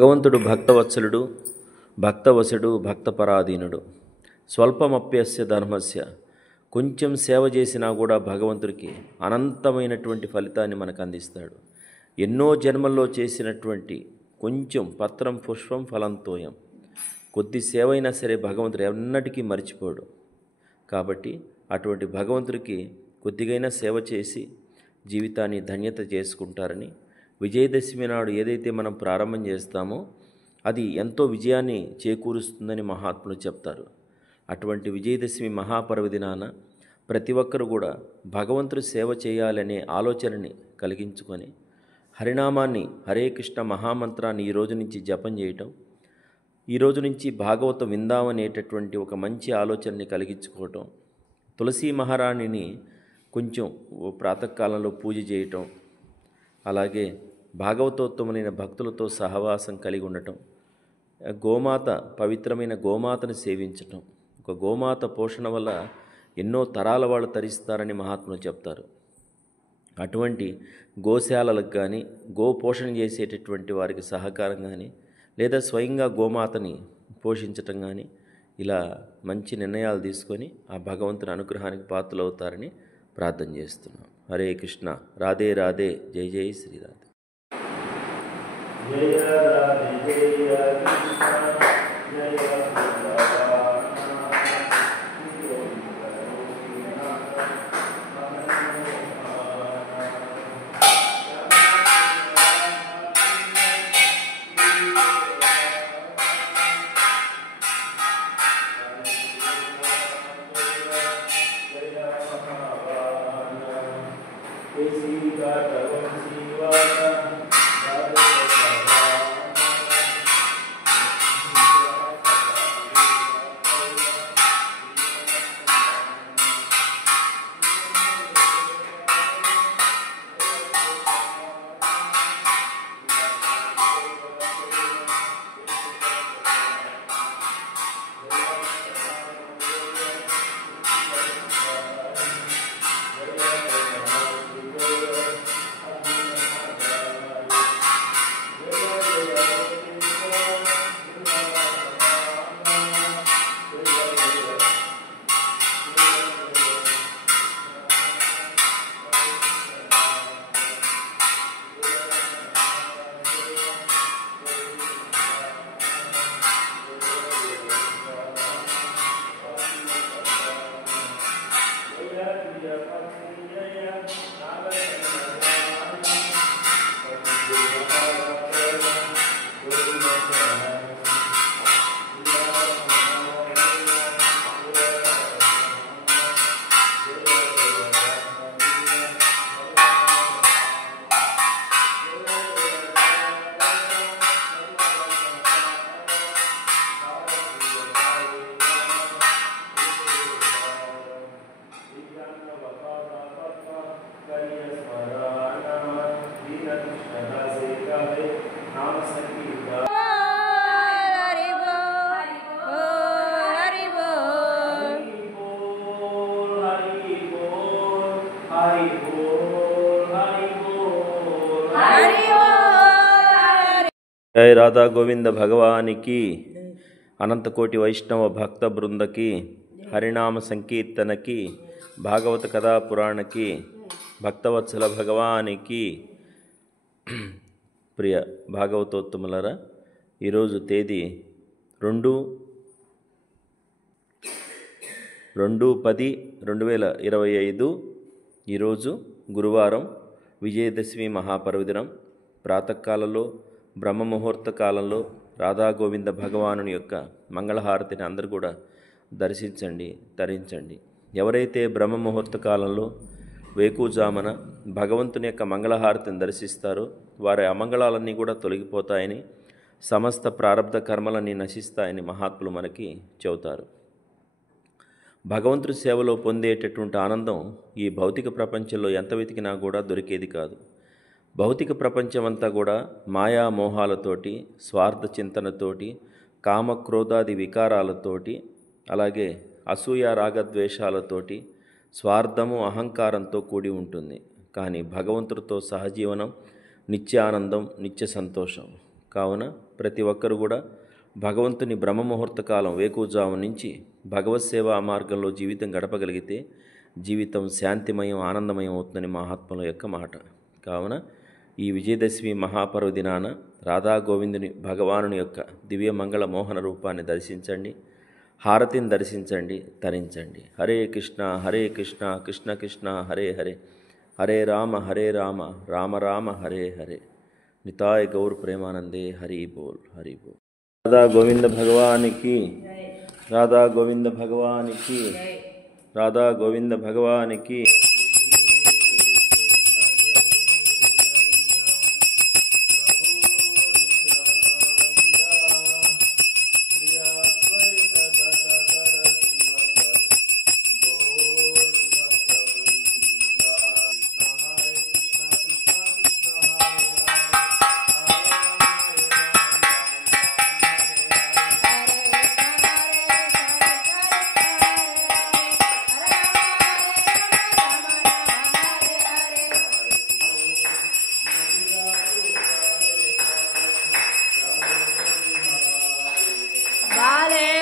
భగవంతుడు భక్తవత్సలుడు, భక్తవశుడు, భక్తపరాధీనుడు. స్వల్పమప్యస్య ధర్మస్య. కొంచెం సేవ చేసినా కూడా భగవంతుడికి అనంతమైనటువంటి ఫలితాన్ని మనకు అందిస్తాడు. ఎన్నో జన్మల్లో చేసినటువంటి కొంచెం పత్రం పుష్పం ఫలంతోయం. కొద్ది సేవ అయినా సరే భగవంతుడు ఎన్నటికీ మర్చిపోడు. కాబట్టి అటువంటి భగవంతుడికి కొద్దిగైనా సేవ చేసి జీవితాన్ని ధన్యత చేసుకుంటారని, విజయదశమి నాడు ఏదైతే మనం ప్రారంభం చేస్తామో అది ఎంతో విజయాన్ని చేకూరుస్తుందని మహాత్ములు చెప్తారు. అటువంటి విజయదశమి మహాపర్వదినాన ప్రతి ఒక్కరు కూడా భగవంతుడి సేవ చేయాలనే ఆలోచనని కలిగించుకొని హరినామాన్ని, హరే కృష్ణ మహామంత్రాన్ని ఈ రోజు నుంచి జపం చేయటం, ఈ రోజు నుంచి భాగవతం విందామనేటటువంటి ఒక మంచి ఆలోచనని కలిగించుకోవటం, తులసి మహారాణిని కొంచెం ప్రాతకాలంలో పూజ చేయటం, అలాగే భాగవతోత్తములైన భక్తులతో సహవాసం కలిగి ఉండటం, గోమాత, పవిత్రమైన గోమాతను సేవించటం. ఒక గోమాత పోషణ వల్ల ఎన్నో తరాల వాళ్ళు తరిస్తారని మహాత్ములు చెప్తారు. అటువంటి గోశాలలకు కానీ, గో పోషణ చేసేటటువంటి వారికి సహకారం కానీ, లేదా స్వయంగా గోమాతని పోషించటం కానీ, ఇలా మంచి నిర్ణయాలు తీసుకొని ఆ భగవంతుని అనుగ్రహానికి పాత్రలవుతారని ప్రార్థన చేస్తున్నాం. హరే కృష్ణ. రాధే రాధే. జై జై శ్రీరాధే. జయ రాధే జయ కృష్ణ జయ జయ రాధా గోవింద భగవానికి, అనంతకోటి వైష్ణవ భక్త బృందకి, హరినామ సంకీర్తనకి, భాగవత కథా పురాణకి, భక్తవత్సల భగవానికి. ప్రియ భాగవతోత్తములరా, ఈరోజు తేదీ 2/10/2025. ఈరోజు గురువారం, విజయదశమి మహాపర్వదినం. ప్రాతకాలంలో బ్రహ్మముహూర్త కాలంలో రాధాగోవింద భగవానుని యొక్క మంగళహారతిని అందరూ కూడా దర్శించండి, తరించండి. ఎవరైతే బ్రహ్మముహూర్త కాలంలో వేకుజామున భగవంతుని యొక్క మంగళహారతిని దర్శిస్తారో వారి అమంగళాలన్నీ కూడా తొలగిపోతాయని, సమస్త ప్రారబ్ధ కర్మలన్నీ నశిస్తాయని మహాత్ములు మనకి చెబుతారు. భగవంతుడి సేవలో పొందేటటువంటి ఆనందం ఈ భౌతిక ప్రపంచంలో ఎంత వెతికినా కూడా దొరికేది కాదు. భౌతిక ప్రపంచం అంతా కూడా మాయా మోహాలతోటి, స్వార్థ చింతనతోటి, కామక్రోధాది వికారాలతోటి, అలాగే అసూయ రాగద్వేషాలతోటి, స్వార్థము అహంకారంతో కూడి ఉంటుంది. కానీ భగవంతుడితో సహజీవనం నిత్య ఆనందం, నిత్య సంతోషం. కావున ప్రతి ఒక్కరు కూడా భగవంతుని బ్రహ్మముహూర్త కాలం వేకువజాము నుంచి భగవత్ సేవా మార్గంలో జీవితం గడపగలిగితే జీవితం శాంతిమయం ఆనందమయం అవుతుందని మహాత్ముల యొక్క మాట. కావున ఈ విజయదశమి మహాపర్వదినాన రాధా గోవిందుని భగవానుని యొక్క దివ్య మంగళ మోహన రూపాన్ని దర్శించండి, హారతిని దర్శించండి, తరించండి. హరే కృష్ణ కృష్ణ కృష్ణ హరే హరే, హరే రామ రామ రామ హరే హరే. నితాయ గౌర్ ప్రేమానందే. హరి బోల్ హరి బోల్. రాధా గోవింద భగవానికి, రాధా గోవింద భగవానికి, రాధా గోవింద భగవానికి. Vale.